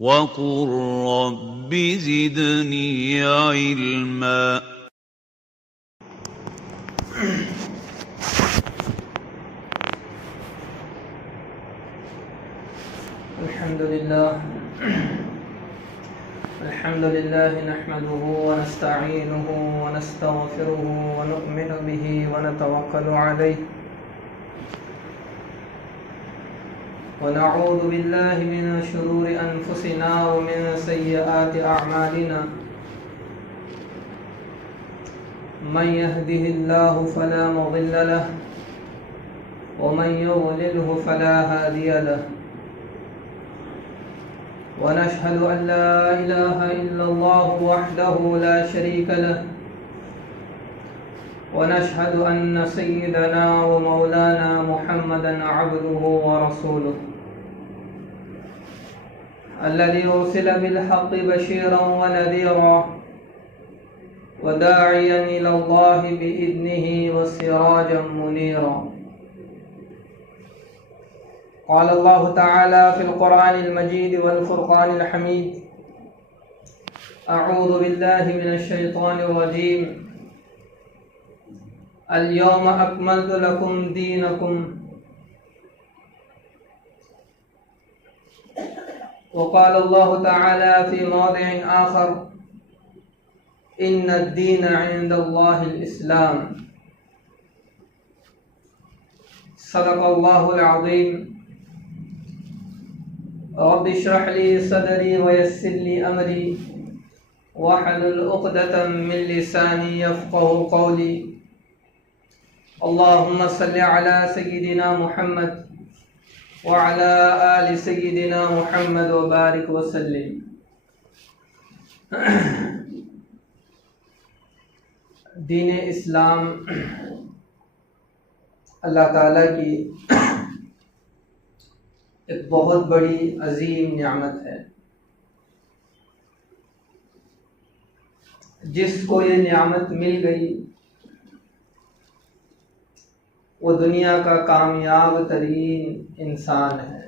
وقل رب زدني علما. الحمد لله نحمده ونستعينه ونستغفره ونؤمن به ونتوكل عليه ونعوذ بالله من شرور أنفسنا ومن سيئات أعمالنا من يهده الله فلا مضل له ومن يضلله فلا هادي له ونشهد أن لا إله إلا الله وحده لا شريك له ونشهد أن سيدنا ومولانا محمدا عبده ورسوله الذي أرسل بالحق بشيرا ونذيرا وداعيا إلى الله بإذنه وسراجا منيرا. قال الله تعالى في القرآن المجيد والفرقان الحميد: أعوذ بالله من الشيطان الرجيم. اليوم أكملت لكم دينكم. وقال الله تعالى في موضع آخر: إن الدين عند الله الإسلام. صدق الله العظيم. رب اشرح لي صدري ويسر لي أمري واحلل عقدة من لساني يفقهوا قولي. اللهم صل على سيدنا محمد وعلى آل سيدنا محمد وبارك وسلم. دین اسلام اللہ تعالیٰ کی ایک بہت بڑی عظیم نعمت ہے. جس کو یہ نعمت مل گئی وہ دنیا کا کامیاب ترین انسان ہے.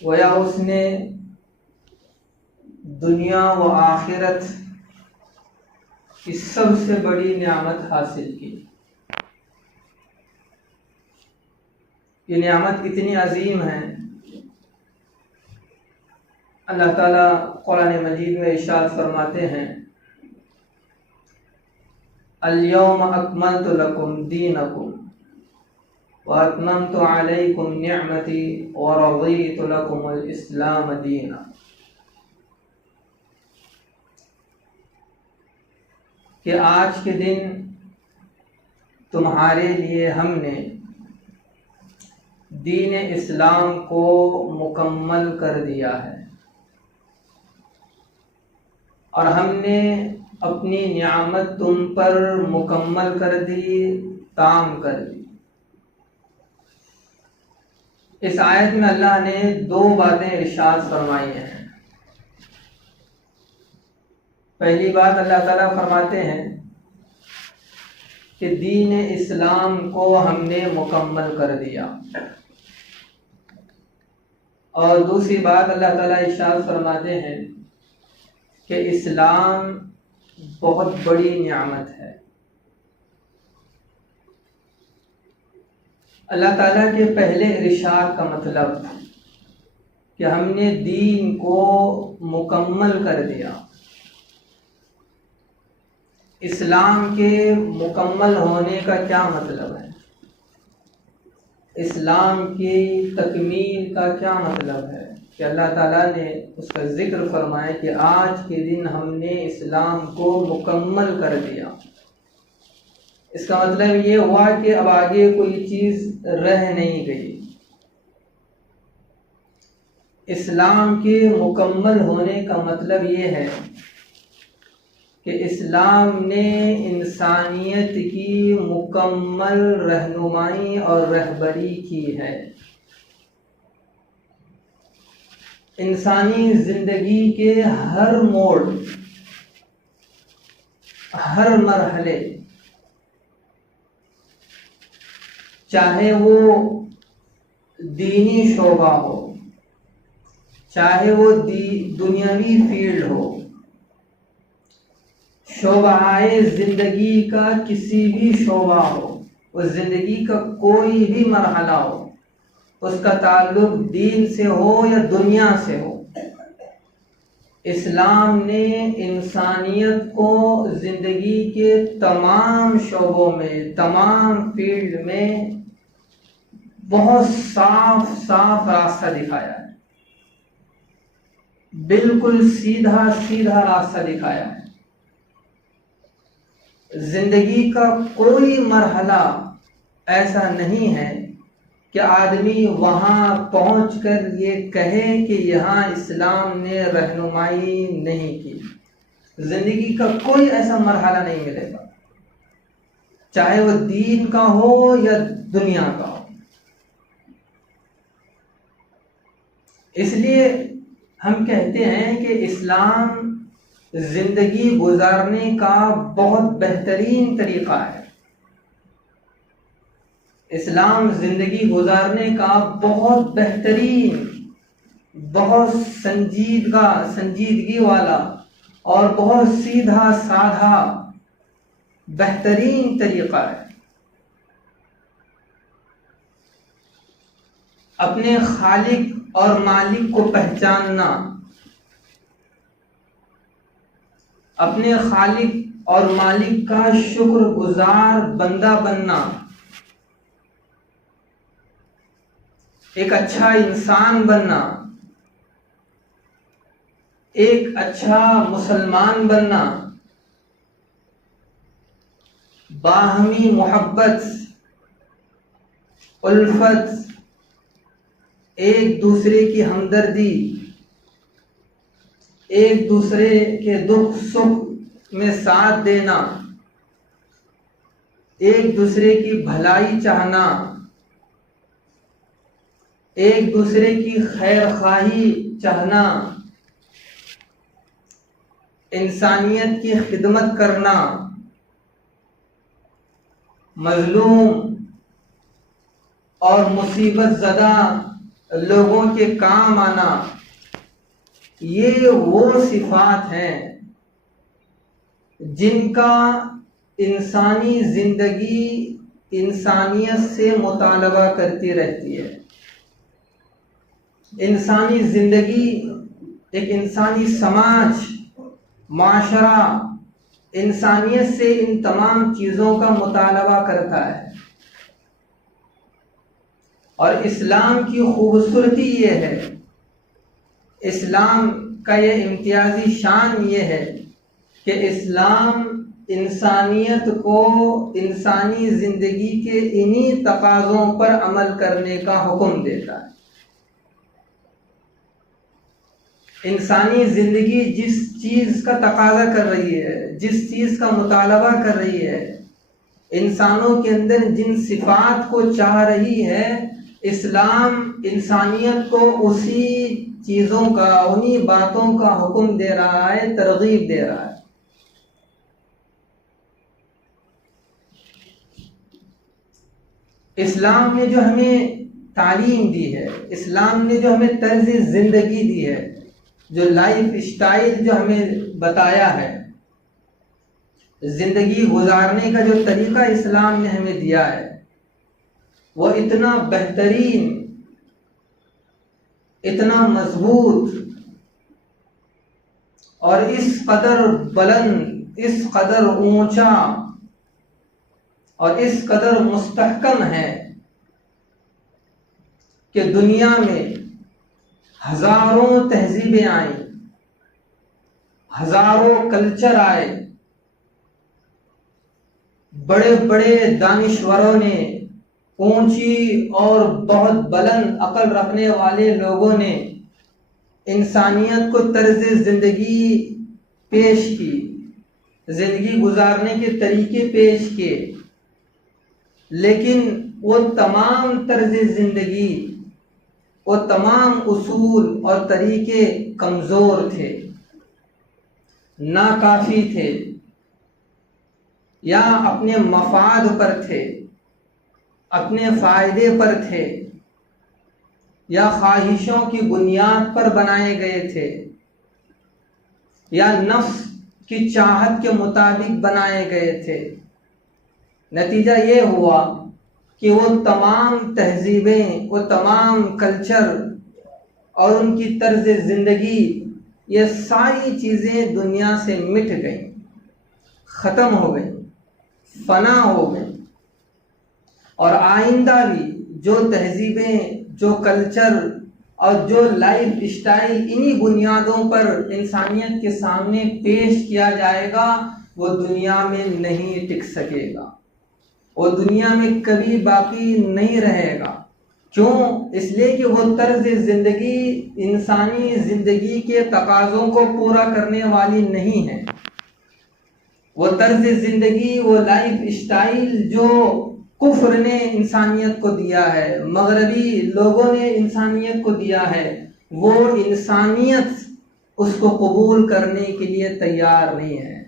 گویا اس نے دنیا و آخرت کی سب سے بڑی نعمت حاصل کی. یہ نعمت اتنی عظیم ہے. اللہ تعالیٰ قرآن مجید میں ارشاد فرماتے ہیں: اليوم اکملت لکم دینکم واتممت علیکم نعمتی ورضیت لکم الاسلام دینا. کہ آج کے دن تمہارے لیے ہم نے دین اسلام کو مکمل کر دیا ہے اور ہم نے اپنی نعمت تم پر مکمل کر دی، تام کر دی. اس آیت میں اللہ نے دو باتیں ارشاد فرمائی ہیں. پہلی بات اللہ تعالیٰ فرماتے ہیں کہ دین اسلام کو ہم نے مکمل کر دیا، اور دوسری بات اللہ تعالیٰ ارشاد فرماتے ہیں کہ اسلام بہت بڑی نعمت ہے. اللہ تعالیٰ کے پہلے ارشاد کا مطلب کہ ہم نے دین کو مکمل کر دیا. اسلام کے مکمل ہونے کا کیا مطلب ہے؟ اسلام کی تکمیل کا کیا مطلب ہے؟ کہ اللہ تعالیٰ نے اس کا ذکر فرمایا کہ آج کے دن ہم نے اسلام کو مکمل کر دیا. اس کا مطلب یہ ہوا کہ اب آگے کوئی چیز رہ نہیں گئی. اسلام کے مکمل ہونے کا مطلب یہ ہے کہ اسلام نے انسانیت کی مکمل رہنمائی اور رہبری کی ہے. انسانی زندگی کے ہر موڑ، ہر مرحلے، چاہے وہ دینی شعبہ ہو، چاہے وہ دنیاوی فیلڈ ہو، شعبہ زندگی کا کسی بھی شعبہ ہو، اس زندگی کا کوئی بھی مرحلہ ہو، اس کا تعلق دین سے ہو یا دنیا سے ہو، اسلام نے انسانیت کو زندگی کے تمام شعبوں میں، تمام فیلڈ میں بہت صاف صاف راستہ دکھایا ہے، بالکل سیدھا سیدھا راستہ دکھایا ہے۔ زندگی کا کوئی مرحلہ ایسا نہیں ہے کہ آدمی وہاں پہنچ کر یہ کہے کہ یہاں اسلام نے رہنمائی نہیں کی۔ زندگی کا کوئی ایسا مرحلہ نہیں ملے گا، چاہے وہ دین کا ہو یا دنیا کا ہو۔ اس لیے ہم کہتے ہیں کہ اسلام زندگی گزارنے کا بہت بہترین طریقہ ہے۔ اسلام زندگی گزارنے کا بہت بہترین، بہت سنجیدگی والا اور بہت سیدھا سادھا بہترین طریقہ ہے۔ اپنے خالق اور مالک کو پہچاننا، اپنے خالق اور مالک کا شکر گزار بندہ بننا، ایک اچھا انسان بننا، ایک اچھا مسلمان بننا، باہمی محبت، الفت، ایک دوسرے کی ہمدردی، ایک دوسرے کے دکھ سکھ میں ساتھ دینا، ایک دوسرے کی بھلائی چاہنا، ایک دوسرے کی خیر خواہی چاہنا، انسانیت کی خدمت کرنا، مظلوم اور مصیبت زدہ لوگوں کے کام آنا، یہ وہ صفات ہیں جن کا انسانی زندگی انسانیت سے مطالبہ کرتی رہتی ہے۔ انسانی زندگی، ایک انسانی سماج، معاشرہ انسانیت سے ان تمام چیزوں کا مطالبہ کرتا ہے۔ اور اسلام کی خوبصورتی یہ ہے، اسلام کا یہ امتیازی شان یہ ہے کہ اسلام انسانیت کو انسانی زندگی کے انہی تقاضوں پر عمل کرنے کا حکم دیتا ہے۔ انسانی زندگی جس چیز کا تقاضا کر رہی ہے، جس چیز کا مطالبہ کر رہی ہے، انسانوں کے اندر جن صفات کو چاہ رہی ہے، اسلام انسانیت کو اسی چیزوں کا، انہی باتوں کا حکم دے رہا ہے، ترغیب دے رہا ہے۔ اسلام نے جو ہمیں تعلیم دی ہے، اسلام نے جو ہمیں طرز زندگی دی ہے، جو لائف اسٹائل جو ہمیں بتایا ہے، زندگی گزارنے کا جو طریقہ اسلام نے ہمیں دیا ہے، وہ اتنا بہترین، اتنا مضبوط اور اس قدر بلند، اس قدر اونچا اور اس قدر مستحکم ہے کہ دنیا میں ہزاروں تہذیبیں آئیں، ہزاروں کلچر آئے، بڑے بڑے دانشوروں نے، اونچی اور بہت بلند عقل رکھنے والے لوگوں نے انسانیت کو طرز زندگی پیش کی، زندگی گزارنے کے طریقے پیش کیے، لیکن وہ تمام طرز زندگی، وہ تمام اصول اور طریقے کمزور تھے، ناکافی تھے، یا اپنے مفاد پر تھے، اپنے فائدے پر تھے، یا خواہشوں کی بنیاد پر بنائے گئے تھے یا نفس کی چاہت کے مطابق بنائے گئے تھے، نتیجہ یہ ہوا کہ وہ تمام تہذیبیں، وہ تمام کلچر اور ان کی طرز زندگی، یہ ساری چیزیں دنیا سے مٹ گئیں، ختم ہو گئیں، فنا ہو گئیں، اور آئندہ بھی جو تہذیبیں، جو کلچر اور جو لائف اسٹائل انہی بنیادوں پر انسانیت کے سامنے پیش کیا جائے گا، وہ دنیا میں نہیں ٹک سکے گا، وہ دنیا میں کبھی باقی نہیں رہے گا۔ کیوں؟ اس لیے کہ وہ طرز زندگی انسانی زندگی کے تقاضوں کو پورا کرنے والی نہیں ہے۔ وہ طرز زندگی، وہ لائف اسٹائل جو کفر نے انسانیت کو دیا ہے، مغربی لوگوں نے انسانیت کو دیا ہے، وہ انسانیت اس کو قبول کرنے کے لیے تیار نہیں ہے۔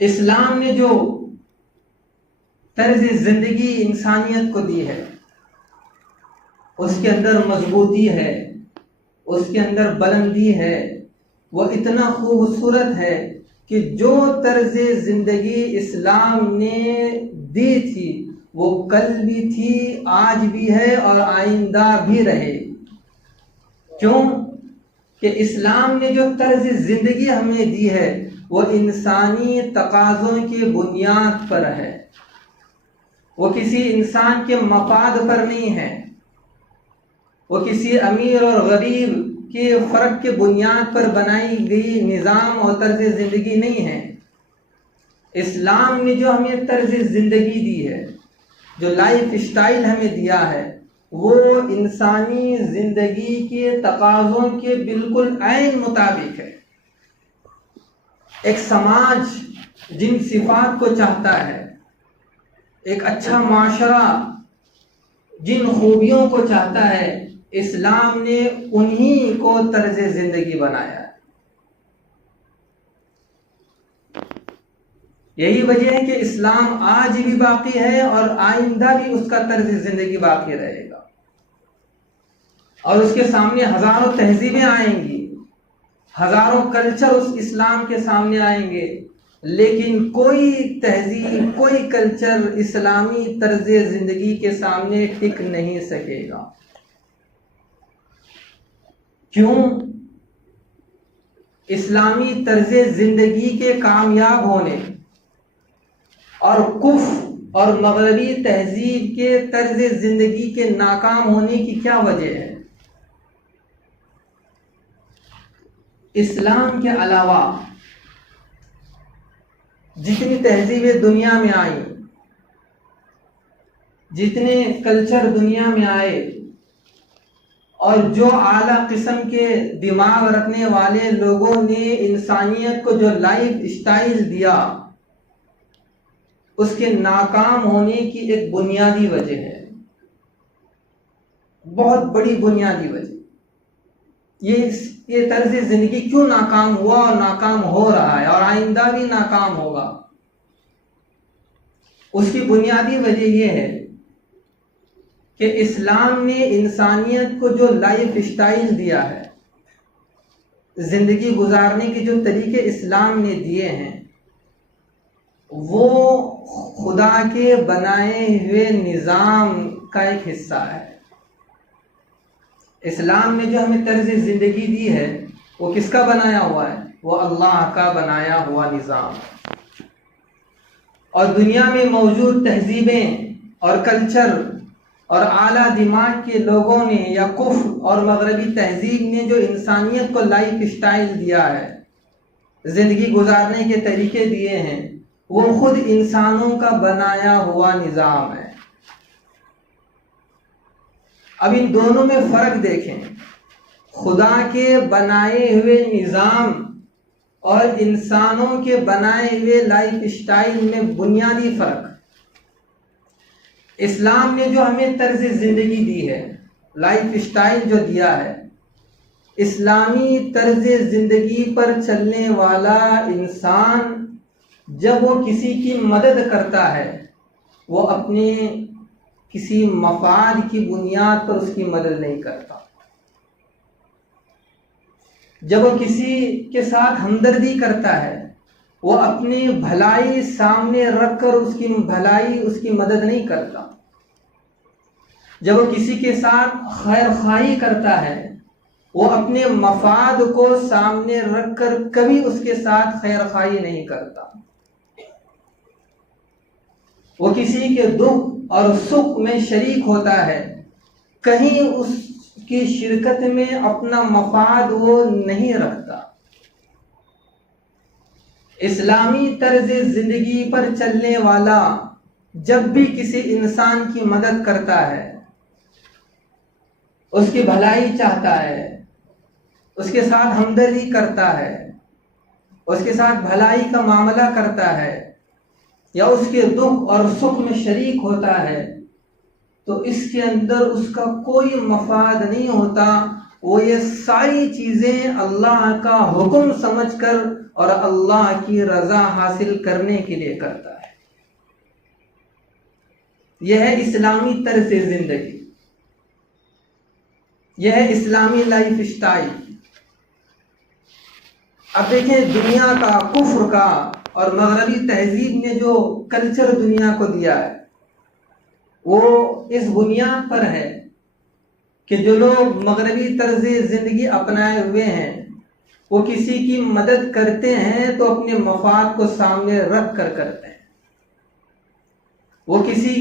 اسلام نے جو طرز زندگی انسانیت کو دی ہے، اس کے اندر مضبوطی ہے، اس کے اندر بلندی ہے، وہ اتنا خوبصورت ہے کہ جو طرز زندگی اسلام نے دی تھی وہ کل بھی تھی، آج بھی ہے اور آئندہ بھی رہے۔ کیوں؟ کہ اسلام نے جو طرز زندگی ہمیں دی ہے وہ انسانی تقاضوں کی بنیاد پر ہے، وہ کسی انسان کے مفاد پر نہیں ہے، وہ کسی امیر اور غریب کے فرق کے بنیاد پر بنائی گئی نظام اور طرز زندگی نہیں ہے۔ اسلام نے جو ہمیں طرز زندگی دی ہے، جو لائف اسٹائل ہمیں دیا ہے، وہ انسانی زندگی کے تقاضوں کے بالکل عین مطابق ہے۔ ایک سماج جن صفات کو چاہتا ہے، ایک اچھا معاشرہ جن خوبیوں کو چاہتا ہے، اسلام نے انہی کو طرز زندگی بنایا ہے۔ یہی وجہ ہے کہ اسلام آج بھی باقی ہے اور آئندہ بھی اس کا طرز زندگی باقی رہے گا، اور اس کے سامنے ہزاروں تہذیبیں آئیں گی، ہزاروں کلچر اس اسلام کے سامنے آئیں گے، لیکن کوئی تہذیب، کوئی کلچر اسلامی طرز زندگی کے سامنے ٹک نہیں سکے گا۔ کیوں؟ اسلامی طرز زندگی کے کامیاب ہونے اور کفر اور مغربی تہذیب کے طرز زندگی کے ناکام ہونے کی کیا وجہ ہے؟ اسلام کے علاوہ جتنی تہذیبیں دنیا میں آئیں، جتنے کلچر دنیا میں آئے، اور جو اعلیٰ قسم کے دماغ رکھنے والے لوگوں نے انسانیت کو جو لائف اسٹائل دیا، اس کے ناکام ہونے کی ایک بنیادی وجہ ہے، بہت بڑی بنیادی وجہ۔ یہ طرز زندگی کیوں ناکام ہوا اور ناکام ہو رہا ہے اور آئندہ بھی ناکام ہوگا؟ اس کی بنیادی وجہ یہ ہے کہ اسلام نے انسانیت کو جو لائف اسٹائل دیا ہے، زندگی گزارنے کے جو طریقے اسلام نے دیے ہیں، وہ خدا کے بنائے ہوئے نظام کا ایک حصہ ہے۔ اسلام نے جو ہمیں طرز زندگی دی ہے وہ کس کا بنایا ہوا ہے؟ وہ اللہ کا بنایا ہوا نظام۔ اور دنیا میں موجود تہذیبیں اور کلچر اور اعلیٰ دماغ کے لوگوں نے یا کفر اور مغربی تہذیب نے جو انسانیت کو لائف اسٹائل دیا ہے، زندگی گزارنے کے طریقے دیے ہیں، وہ خود انسانوں کا بنایا ہوا نظام ہے۔ اب ان دونوں میں فرق دیکھیں، خدا کے بنائے ہوئے نظام اور انسانوں کے بنائے ہوئے لائف اسٹائل میں بنیادی فرق۔ اسلام نے جو ہمیں طرز زندگی دی ہے، لائف اسٹائل جو دیا ہے، اسلامی طرز زندگی پر چلنے والا انسان جب وہ کسی کی مدد کرتا ہے وہ اپنے کسی مفاد کی بنیاد پر اس کی مدد نہیں کرتا۔ جب وہ کسی کے ساتھ ہمدردی کرتا ہے وہ اپنی بھلائی سامنے رکھ کر اس کی مدد نہیں کرتا۔ جب وہ کسی کے ساتھ خیر خواہی کرتا ہے وہ اپنے مفاد کو سامنے رکھ کر کبھی اس کے ساتھ خیر خواہی نہیں کرتا۔ وہ کسی کے دکھ اور سکھ میں شریک ہوتا ہے، کہیں اس کی شرکت میں اپنا مفاد وہ نہیں رکھتا۔ اسلامی طرز زندگی پر چلنے والا جب بھی کسی انسان کی مدد کرتا ہے، اس کی بھلائی چاہتا ہے، اس کے ساتھ ہمدردی کرتا ہے، اس کے ساتھ بھلائی کا معاملہ کرتا ہے، یا اس کے دکھ اور سکھ میں شریک ہوتا ہے، تو اس کے اندر اس کا کوئی مفاد نہیں ہوتا۔ وہ یہ ساری چیزیں اللہ کا حکم سمجھ کر اور اللہ کی رضا حاصل کرنے کے لیے کرتا ہے۔ یہ ہے اسلامی طرز زندگی، یہ ہے اسلامی لائف اسٹائل۔ اب دیکھیں دنیا کا، کفر کا اور مغربی تہذیب نے جو کلچر دنیا کو دیا ہے وہ اس بنیاد پر ہے کہ جو لوگ مغربی طرز زندگی اپنائے ہوئے ہیں وہ کسی کی مدد کرتے ہیں تو اپنے مفاد کو سامنے رکھ کر کرتے ہیں، وہ کسی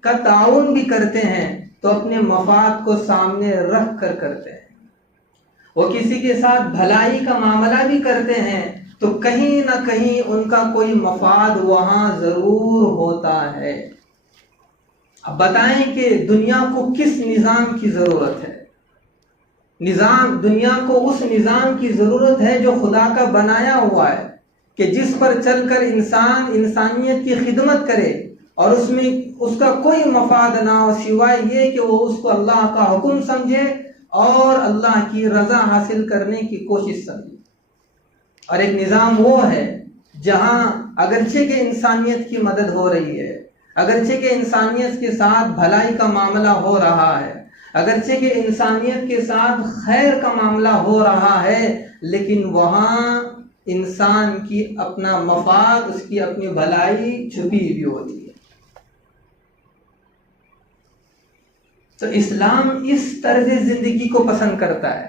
کا تعاون بھی کرتے ہیں تو اپنے مفاد کو سامنے رکھ کر کرتے ہیں، وہ کسی کے ساتھ بھلائی کا معاملہ بھی کرتے ہیں تو کہیں نہ کہیں ان کا کوئی مفاد وہاں ضرور ہوتا ہے۔ اب بتائیں کہ دنیا کو کس نظام کی ضرورت ہے؟ دنیا کو اس نظام کی ضرورت ہے جو خدا کا بنایا ہوا ہے، کہ جس پر چل کر انسان انسانیت کی خدمت کرے اور اس میں اس کا کوئی مفاد نہ ہو سوائے یہ کہ وہ اس کو اللہ کا حکم سمجھے اور اللہ کی رضا حاصل کرنے کی کوشش سمجھے۔ اور ایک نظام وہ ہے جہاں اگرچہ کہ انسانیت کی مدد ہو رہی ہے، اگرچہ کہ انسانیت کے ساتھ بھلائی کا معاملہ ہو رہا ہے، اگرچہ کہ انسانیت کے ساتھ خیر کا معاملہ ہو رہا ہے، لیکن وہاں انسان کی اپنا مفاد، اس کی اپنی بھلائی چھپی ہوئی ہوتی ہے۔ تو اسلام اس طرز زندگی کو پسند کرتا ہے،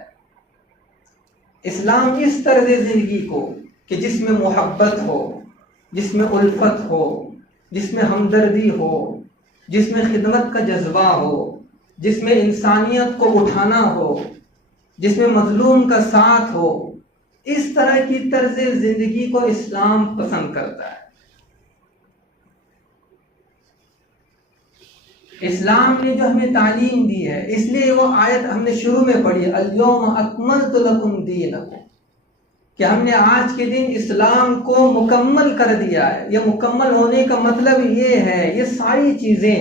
اسلام اس طرز زندگی کو کہ جس میں محبت ہو، جس میں الفت ہو، جس میں ہمدردی ہو، جس میں خدمت کا جذبہ ہو، جس میں انسانیت کو اٹھانا ہو، جس میں مظلوم کا ساتھ ہو، اس طرح کی طرز زندگی کو اسلام پسند کرتا ہے۔ اسلام نے جو ہمیں تعلیم دی ہے، اس لیے وہ آیت ہم نے شروع میں پڑھی، الیوم اکملت لکم دینکم، کہ ہم نے آج کے دن اسلام کو مکمل کر دیا ہے۔ یہ مکمل ہونے کا مطلب یہ ہے، یہ ساری چیزیں،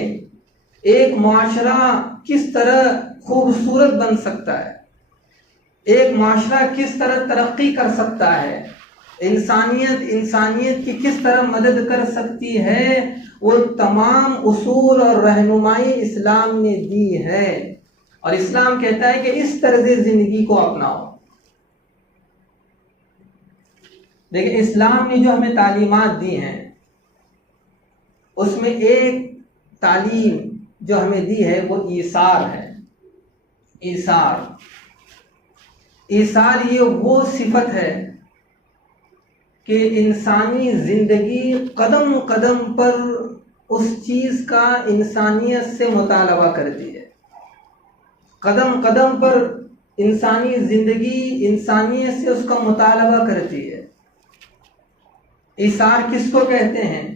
ایک معاشرہ کس طرح خوبصورت بن سکتا ہے، ایک معاشرہ کس طرح ترقی کر سکتا ہے، انسانیت کی کس طرح مدد کر سکتی ہے، وہ تمام اصول اور رہنمائی اسلام نے دی ہے۔ اور اسلام کہتا ہے کہ اس طرز زندگی کو اپناؤ۔ لیکن اسلام نے جو ہمیں تعلیمات دی ہیں اس میں ایک تعلیم جو ہمیں دی ہے وہ ایثار ہے۔ ایثار یہ وہ صفت ہے کہ انسانی زندگی قدم قدم پر اس چیز کا انسانیت سے مطالبہ کرتی ہے، قدم قدم پر انسانی زندگی انسانیت سے اس کا مطالبہ کرتی ہے۔ ایثار کس کو کہتے ہیں؟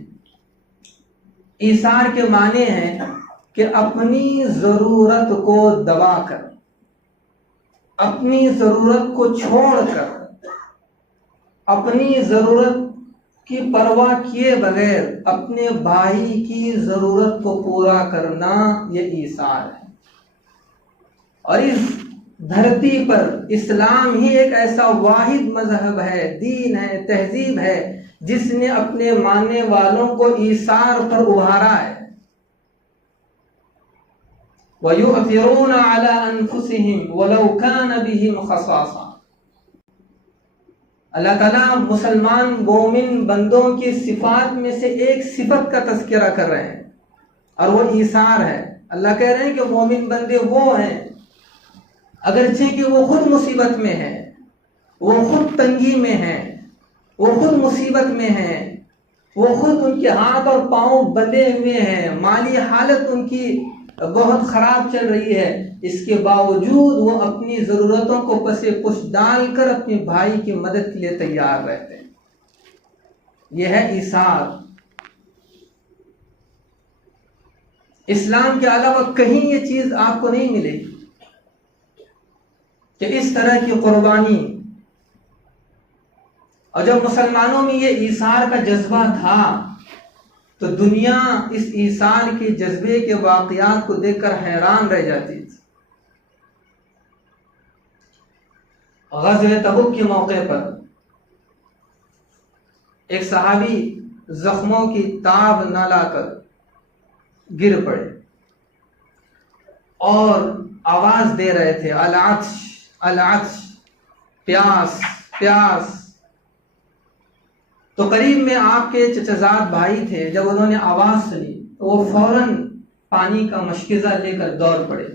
ایثار کے معنی ہیں کہ اپنی ضرورت کو دبا کر، اپنی ضرورت کو چھوڑ کر، اپنی ضرورت کی پرواہ کیے بغیر اپنے بھائی کی ضرورت کو پورا کرنا، یہ ایثار ہے۔ اور اس دھرتی پر اسلام ہی ایک ایسا واحد مذہب ہے، دین ہے، تہذیب ہے جس نے اپنے ماننے والوں کو ایثار پر ابھارا ہے۔ وَيُؤْثِرُونَ عَلَىٰ أَنفُسِهِمْ وَلَوْ كَانَ بِهِمْ خَصَاصَةٌ۔ اللہ تعالیٰ مسلمان مومن بندوں کی صفات میں سے ایک صفت کا تذکرہ کر رہے ہیں، اور وہ ایثار ہے۔ اللہ کہہ رہے ہیں کہ مومن بندے وہ ہیں اگرچہ کہ وہ خود مصیبت میں ہیں، وہ خود تنگی میں ہیں، وہ خود مصیبت میں ہیں، وہ خود ان کے ہاتھ اور پاؤں بندھے ہوئے ہیں، مالی حالت ان کی بہت خراب چل رہی ہے، اس کے باوجود وہ اپنی ضرورتوں کو پس پش ڈال کر اپنے بھائی کی مدد کے لیے تیار رہتے ہیں۔ یہ ہے ایثار۔ اسلام کے علاوہ کہیں یہ چیز آپ کو نہیں ملے گی کہ اس طرح کی قربانی۔ اور جب مسلمانوں میں یہ ایثار کا جذبہ تھا تو دنیا اس ایثار کے جذبے کے واقعات کو دیکھ کر حیران رہ جاتی تھی۔ غزوہ تبوک کے موقع پر ایک صحابی زخموں کی تاب نہ لا کر گر پڑے اور آواز دے رہے تھے، العطش العطش، پیاس پیاس۔ تو قریب میں آپ کے چچزاد بھائی تھے، جب انہوں نے آواز سنی تو وہ فوراً پانی کا مشکزہ لے کر دوڑ پڑے،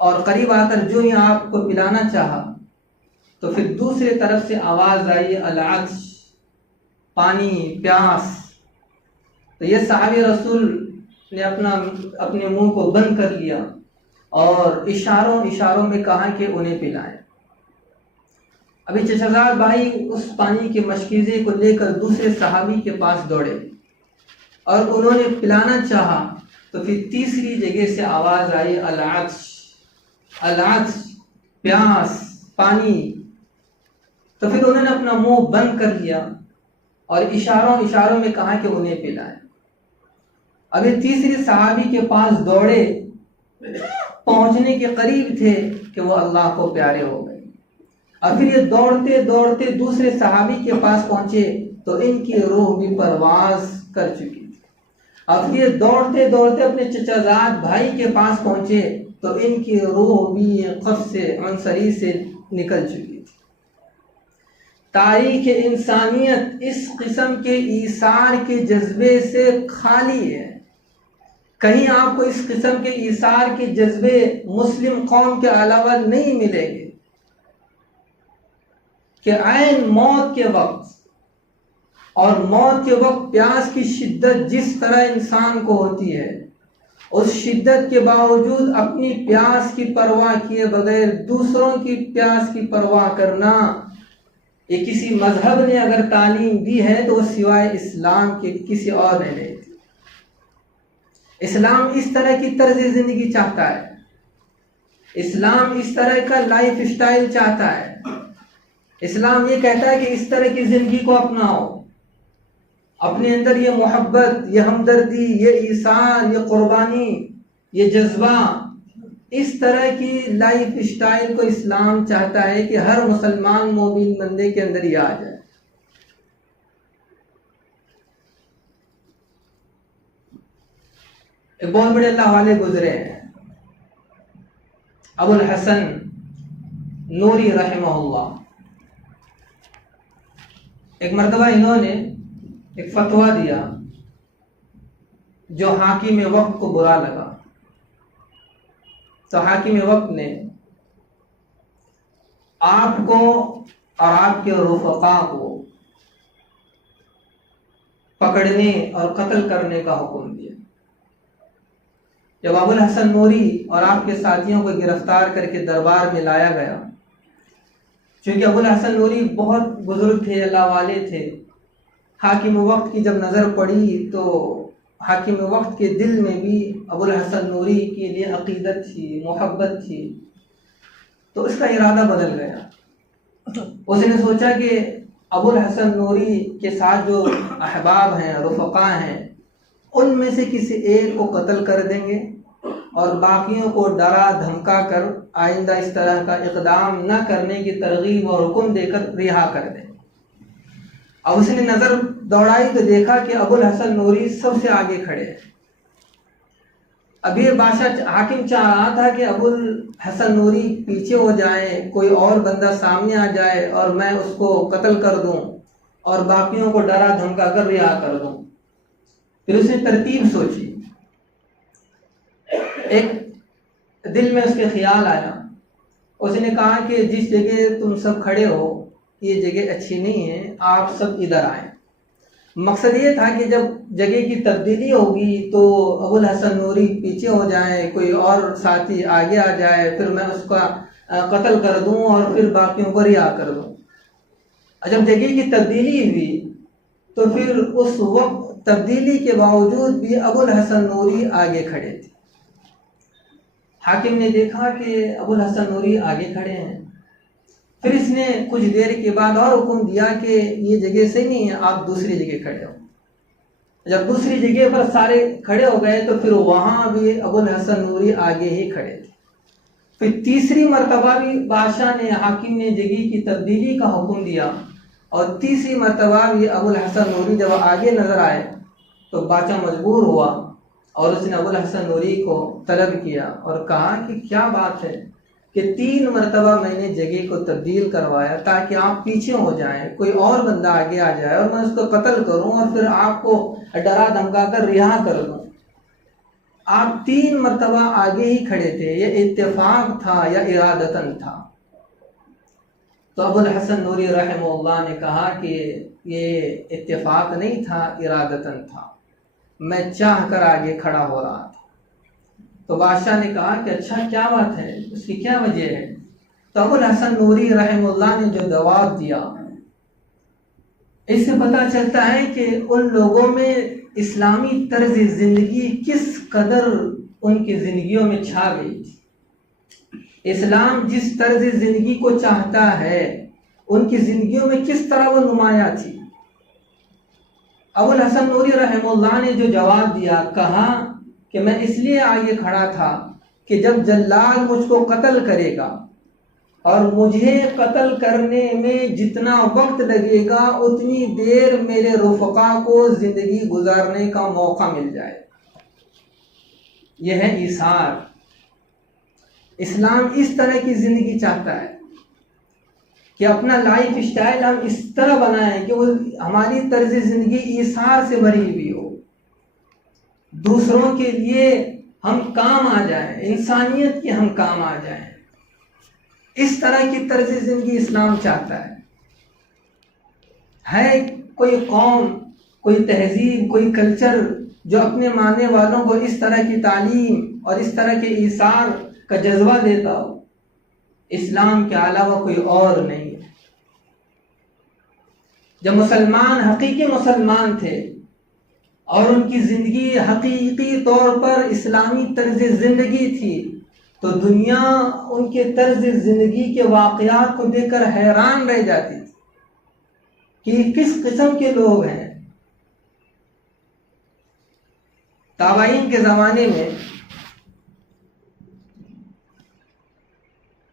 اور قریب آ کر جو ہی آپ کو پلانا چاہا تو پھر دوسرے طرف سے آواز آئی، العطش، پانی، پیاس۔ تو یہ صحابی رسول نے اپنے منہ کو بند کر لیا اور اشاروں میں کہا کہ انہیں پلائیں۔ ابھی چچزاد بھائی اس پانی کے مشکیزے کو لے کر دوسرے صحابی کے پاس دوڑے اور انہوں نے پلانا چاہا تو پھر تیسری جگہ سے آواز آئی، العطش العطش، پیاس، پانی۔ تو پھر انہوں نے اپنا منہ بند کر لیا اور اشاروں میں کہا کہ انہیں پلائیں۔ ابھی تیسری صحابی کے پاس دوڑے، پہنچنے کے قریب تھے کہ وہ اللہ کو پیارے ہو گئے، اور پھر یہ دوڑتے دوڑتے دوسرے صحابی کے پاس پہنچے تو ان کی روح بھی پرواز کر چکی تھی، اور پھر یہ دوڑتے دوڑتے اپنے چچازاد بھائی کے پاس پہنچے تو ان کی روح بھی قبض سے عنصری سے نکل چکی تھی۔ تاریخ انسانیت اس قسم کے ایثار کے جذبے سے خالی ہے۔ کہیں آپ کو اس قسم کے ایثار کے جذبے مسلم قوم کے علاوہ نہیں ملیں گے کہ عین موت کے وقت، اور موت کے وقت پیاس کی شدت جس طرح انسان کو ہوتی ہے، اس شدت کے باوجود اپنی پیاس کی پرواہ کیے بغیر دوسروں کی پیاس کی پرواہ کرنا، یہ کسی مذہب نے اگر تعلیم دی ہے تو وہ سوائے اسلام کے کسی اور نے نہیں دی۔ اسلام اس طرح کی طرز زندگی چاہتا ہے، اسلام اس طرح کا لائف اسٹائل چاہتا ہے، اسلام یہ کہتا ہے کہ اس طرح کی زندگی کو اپناؤ، اپنے اندر یہ محبت، یہ ہمدردی، یہ ایثار، یہ قربانی، یہ جذبہ، اس طرح کی لائف اسٹائل کو اسلام چاہتا ہے کہ ہر مسلمان مومن بندے کے اندر یہ آ جائے۔ ایک بہت بڑے اللہ والے گزرے ہیں، ابو الحسن نوری رحمہ اللہ۔ ایک مرتبہ انہوں نے ایک فتویٰ دیا جو حاکم وقت کو برا لگا، تو حاکم وقت نے آپ کو اور آپ کے رفقا کو پکڑنے اور قتل کرنے کا حکم دیا۔ جب ابو الحسن نوری اور آپ کے ساتھیوں کو گرفتار کر کے دربار میں لایا گیا، چونکہ ابو الحسن نوری بہت بزرگ تھے، اللہ والے تھے، حاکم وقت کی جب نظر پڑی تو حاکم وقت کے دل میں بھی ابو الحسن نوری کے لیے عقیدت تھی، محبت تھی، تو اس کا ارادہ بدل گیا۔ اس نے سوچا کہ ابو الحسن نوری کے ساتھ جو احباب ہیں، رفقا ہیں، ان میں سے کسی ایک کو قتل کر دیں گے اور باقیوں کو ڈرا دھمکا کر آئندہ اس طرح کا اقدام نہ کرنے کی ترغیب اور حکم دے کر رہا کر دیں۔ اب اس نے نظر دوڑائی تو دیکھا کہ ابو الحسن نوری سب سے آگے کھڑے ہیں، اب یہ بادشاہ حاکم چاہ رہا تھا کہ ابو الحسن نوری پیچھے ہو جائے، کوئی اور بندہ سامنے آ جائے اور میں اس کو قتل کر دوں اور باقیوں کو ڈرا دھمکا کر رہا کر دوں۔ پھر اس نے ترتیب سوچی، ایک دل میں اس کے خیال آیا، اس نے کہا کہ جس جگہ تم سب کھڑے ہو یہ جگہ اچھی نہیں ہے، آپ سب ادھر آئیں۔ مقصد یہ تھا کہ جب جگہ کی تبدیلی ہوگی تو ابو الحسن نوری پیچھے ہو جائیں، کوئی اور ساتھی آگے آ جائے، پھر میں اس کا قتل کر دوں اور پھر باقیوں کو رہا کر دوں۔ جب جگہ کی تبدیلی ہوئی تو پھر اس وقت تبدیلی کے باوجود بھی ابو الحسن نوری آگے کھڑے تھے۔ حاکم نے دیکھا کہ ابو الحسن نوری آگے کھڑے ہیں، پھر اس نے کچھ دیر کے بعد اور حکم دیا کہ یہ جگہ صحیح نہیں ہے، آپ دوسری جگہ کھڑے ہو۔ جب دوسری جگہ پر سارے کھڑے ہو گئے تو پھر وہاں بھی ابو الحسن نوری آگے ہی کھڑے تھے۔ پھر تیسری مرتبہ بھی بادشاہ نے، حاکم نے جگہ کی تبدیلی کا حکم دیا، اور تیسری مرتبہ بھی ابو الحسن نوری جب آگے نظر آئے تو بادشاہ مجبور ہوا اور اس نے ابو الحسن نوری کو طلب کیا اور کہا کہ کیا بات ہے کہ 3 مرتبہ میں نے جگہ کو تبدیل کروایا تاکہ آپ پیچھے ہو جائیں، کوئی اور بندہ آگے آ جائے اور میں اس کو قتل کروں اور پھر آپ کو ڈرا دھمکا کر رہا کر دوں۔ آپ 3 مرتبہ آگے ہی کھڑے تھے، یہ اتفاق تھا یا ارادتاً تھا؟ تو ابو الحسن نوری رحمہ اللہ نے کہا کہ یہ اتفاق نہیں تھا، ارادتاً تھا، میں چاہ کر آگے کھڑا ہو رہا تھا۔ تو بادشاہ نے کہا کہ اچھا کیا بات ہے، اس کی کیا وجہ ہے؟ تو ابو الحسن نوری رحمہ اللہ نے جو جواب دیا، اس سے پتہ چلتا ہے کہ ان لوگوں میں اسلامی طرز زندگی کس قدر ان کی زندگیوں میں چھا گئی تھی۔ اسلام جس طرز زندگی کو چاہتا ہے ان کی زندگیوں میں کس طرح وہ نمایاں تھی۔ ابو الحسن نوری رحمہ اللہ نے جو جواب دیا، کہا کہ میں اس لیے آگے کھڑا تھا کہ جب جلال مجھ کو قتل کرے گا اور مجھے قتل کرنے میں جتنا وقت لگے گا اتنی دیر میرے رفقا کو زندگی گزارنے کا موقع مل جائے۔ یہ ہے ایثار۔ اسلام اس طرح کی زندگی چاہتا ہے کہ اپنا لائف اسٹائل ہم اس طرح بنائیں کہ وہ ہماری طرز زندگی ایثار سے بھری ہوئی ہو، دوسروں کے لیے ہم کام آ جائیں، انسانیت کے ہم کام آ جائیں۔ اس طرح کی طرز زندگی اسلام چاہتا ہے کوئی قوم، کوئی تہذیب، کوئی کلچر جو اپنے ماننے والوں کو اس طرح کی تعلیم اور اس طرح کے ایثار کا جذبہ دیتا ہو، اسلام کے علاوہ کوئی اور نہیں ہے۔ جب مسلمان حقیقی مسلمان تھے اور ان کی زندگی حقیقی طور پر اسلامی طرز زندگی تھی تو دنیا ان کے طرز زندگی کے واقعات کو دیکھ کر حیران رہ جاتی تھی کہ یہ کس قسم کے لوگ ہیں۔ تابعین کے زمانے میں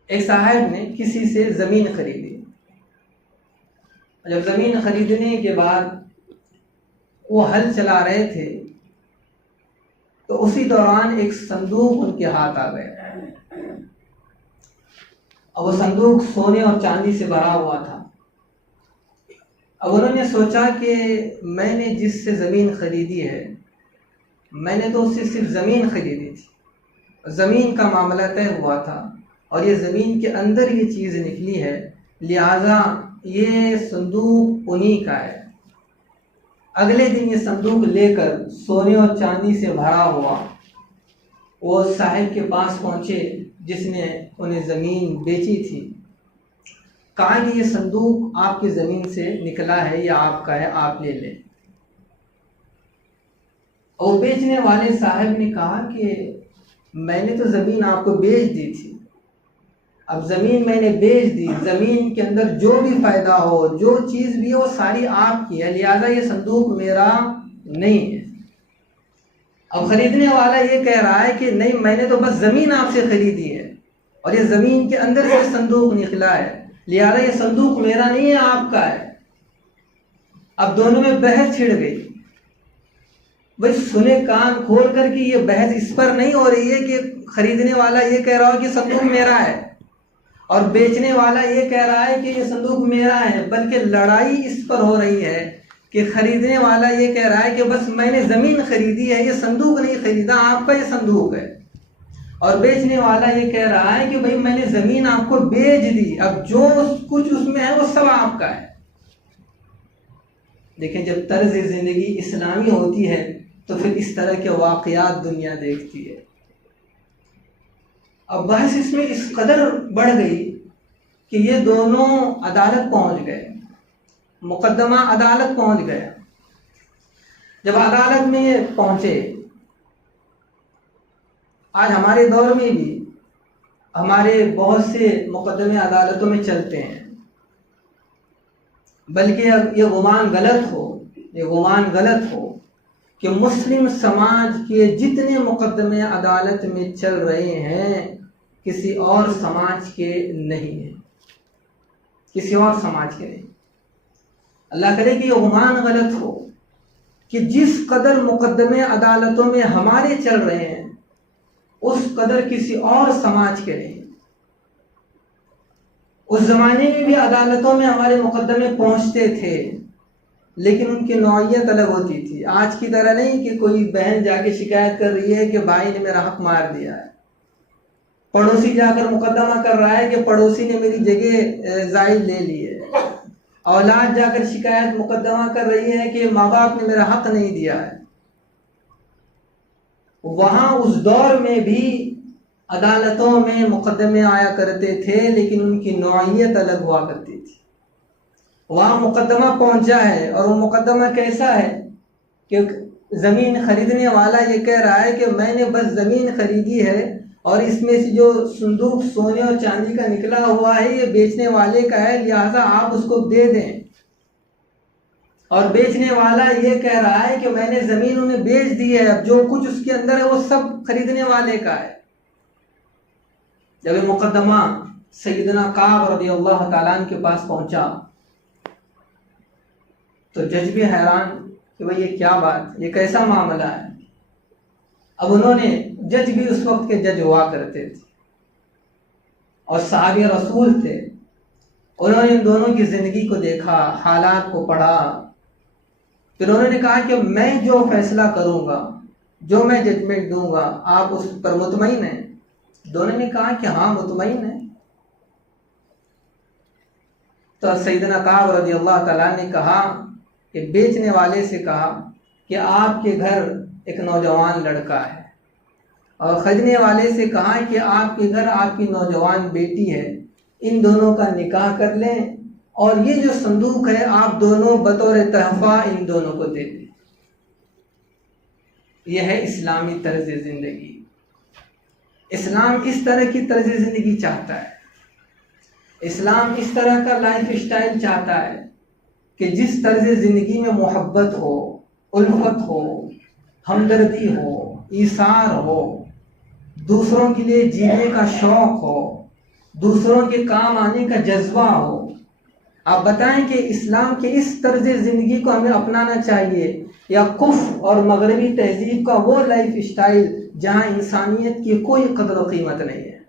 ایک صاحب نے کسی سے زمین خریدی، جب زمین خریدنے کے بعد وہ ہل چلا رہے تھے تو اسی دوران ایک صندوق ان کے ہاتھ آ گیا، اور وہ صندوق سونے اور چاندی سے بھرا ہوا تھا۔ اب انہوں نے سوچا کہ میں نے جس سے زمین خریدی ہے، میں نے تو اس سے صرف زمین خریدی تھی، زمین کا معاملہ طے ہوا تھا اور یہ زمین کے اندر یہ چیز نکلی ہے، لہذا یہ صندوق انہی کا ہے۔ اگلے دن یہ صندوق لے کر سونے اور چاندی سے بھرا ہوا وہ صاحب کے پاس پہنچے جس نے انہیں زمین بیچی تھی، کہا کہ یہ صندوق آپ کی زمین سے نکلا ہے، یہ آپ کا ہے، آپ لے لیں۔ اور بیچنے والے صاحب نے کہا کہ میں نے تو زمین آپ کو بیچ دی تھی، اب زمین میں نے بیچ دی، زمین کے اندر جو بھی فائدہ ہو، جو چیز بھی ہو، ساری آپ کی ہے، لہذا یہ صندوق میرا نہیں ہے۔ اب خریدنے والا یہ کہہ رہا ہے کہ نہیں، میں نے تو بس زمین آپ سے خریدی ہے اور یہ زمین کے اندر سے صندوق نکلا ہے، لہذا یہ صندوق میرا نہیں ہے، آپ کا ہے۔ اب دونوں میں بحث چھڑ گئی۔ بھائی سنے کان کھول کر کے، یہ بحث اس پر نہیں ہو رہی ہے کہ خریدنے والا یہ کہہ رہا ہو کہ صندوق میرا ہے اور بیچنے والا یہ کہہ رہا ہے کہ یہ صندوق میرا ہے، بلکہ لڑائی اس پر ہو رہی ہے کہ خریدنے والا یہ کہہ رہا ہے کہ بس میں نے زمین خریدی ہے، یہ صندوق نہیں خریدا، آپ کا یہ صندوق ہے، اور بیچنے والا یہ کہہ رہا ہے کہ بھئی میں نے زمین آپ کو بیچ دی، اب جو کچھ اس میں ہے وہ سب آپ کا ہے۔ دیکھیں جب طرز زندگی اسلامی ہوتی ہے تو پھر اس طرح کے واقعات دنیا دیکھتی ہے۔ اب بحث اس میں اس قدر بڑھ گئی کہ یہ دونوں عدالت پہنچ گئے، مقدمہ عدالت پہنچ گیا۔ جب عدالت میں یہ پہنچے، آج ہمارے دور میں بھی ہمارے بہت سے مقدمے عدالتوں میں چلتے ہیں، بلکہ اب یہ گمان غلط ہو کہ مسلم سماج کے جتنے مقدمے عدالت میں چل رہے ہیں کسی اور سماج کے نہیں ہیں، کسی اور سماج کے نہیں۔ اللہ کرے کہ یہ گمان غلط ہو کہ جس قدر مقدمے عدالتوں میں ہمارے چل رہے ہیں اس قدر کسی اور سماج کے نہیں۔ اس زمانے میں بھی عدالتوں میں ہمارے مقدمے پہنچتے تھے، لیکن ان کی نوعیت الگ ہوتی تھی۔ آج کی طرح نہیں کہ کوئی بہن جا کے شکایت کر رہی ہے کہ بھائی نے میرا حق مار دیا ہے، پڑوسی جا کر مقدمہ کر رہا ہے کہ پڑوسی نے میری جگہ زائد لے لی ہے، اولاد جا کر شکایت مقدمہ کر رہی ہے کہ ماں باپ نے میرا حق نہیں دیا ہے۔ وہاں اس دور میں بھی عدالتوں میں مقدمے آیا کرتے تھے، لیکن ان کی نوعیت الگ ہوا کرتی تھی۔ وہاں مقدمہ پہنچا ہے، اور وہ مقدمہ کیسا ہے کہ زمین خریدنے والا یہ کہہ رہا ہے کہ میں نے بس زمین خریدی ہے اور اس میں سے جو صندوق سونے اور چاندی کا نکلا ہوا ہے یہ بیچنے والے کا ہے، لہذا آپ اس کو دے دیں، اور بیچنے والا یہ کہہ رہا ہے کہ میں نے زمین انہیں بیچ دی ہے، اب جو کچھ اس کے اندر ہے وہ سب خریدنے والے کا ہے۔ جب یہ مقدمہ سیدنا کعب رضی اللہ تعالیٰ عنہ کے پاس پہنچا تو جج بھی حیران کہ بھئی یہ کیا بات، یہ کیسا معاملہ ہے۔ اب انہوں نے، جج بھی اس وقت کے جج ہوا کرتے تھے اور صحابی رسول تھے، انہوں نے ان دونوں کی زندگی کو دیکھا، حالات کو پڑھا، پھر انہوں نے کہا کہ میں جو فیصلہ کروں گا، جو میں ججمنٹ دوں گا، آپ اس پر مطمئن ہیں؟ دونوں نے کہا کہ ہاں مطمئن ہیں۔ تو سیدنا کعب رضی اللہ تعالیٰ نے کہا کہ بیچنے والے سے کہا کہ آپ کے گھر ایک نوجوان لڑکا ہے، اور خریدنے والے سے کہا کہ آپ کے گھر آپ کی نوجوان بیٹی ہے، ان دونوں کا نکاح کر لیں اور یہ جو صندوق ہے آپ دونوں بطور تحفہ ان دونوں کو دے دیں۔ یہ ہے اسلامی طرز زندگی۔ اسلام اس طرح کی طرز زندگی چاہتا ہے، اسلام اس طرح کا لائف سٹائل چاہتا ہے کہ جس طرز زندگی میں محبت ہو، الفت ہو، ہمدردی ہو، ایثار ہو، دوسروں کے لیے جینے کا شوق ہو، دوسروں کے کام آنے کا جذبہ ہو۔ آپ بتائیں کہ اسلام کے اس طرز زندگی کو ہمیں اپنانا چاہیے یا کفر اور مغربی تہذیب کا وہ لائف سٹائل جہاں انسانیت کی کوئی قدر و قیمت نہیں ہے،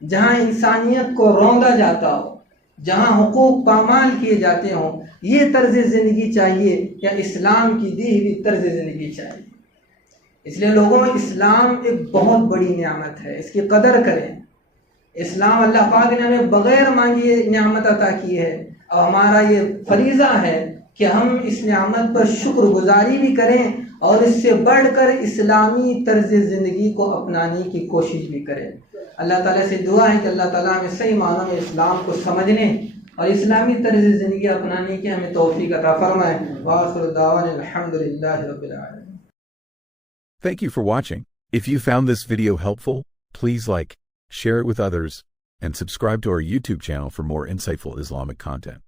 جہاں انسانیت کو روندا جاتا ہو، جہاں حقوق پامال کیے جاتے ہوں، یہ طرز زندگی چاہیے یا اسلام کی دی ہوئی طرز زندگی چاہیے؟ اس لیے لوگوں، اسلام ایک بہت بڑی نعمت ہے، اس کی قدر کریں۔ اسلام اللہ پاک نے ہمیں بغیر مانگے نعمت عطا کی ہے، اور ہمارا یہ فریضہ ہے کہ ہم اس نعمت پر شکر گزاری بھی کریں اور اس سے بڑھ کر اسلامی طرز زندگی کو اپنانے کی کوشش بھی کریں۔ اللہ تعالیٰ سے دعا ہے کہ اللہ تعالیٰ ہمیں صحیح معنوں میں اسلام کو سمجھنے اور اسلامی طرز زندگی اپنانے کی ہمیں توفیق عطا فرمائے۔ وآخر دعوانا الحمدللہ رب العالمین۔ Thank you for watching. If you found this video helpful, please like, share it with others, and subscribe to our YouTube channel for more insightful Islamic content.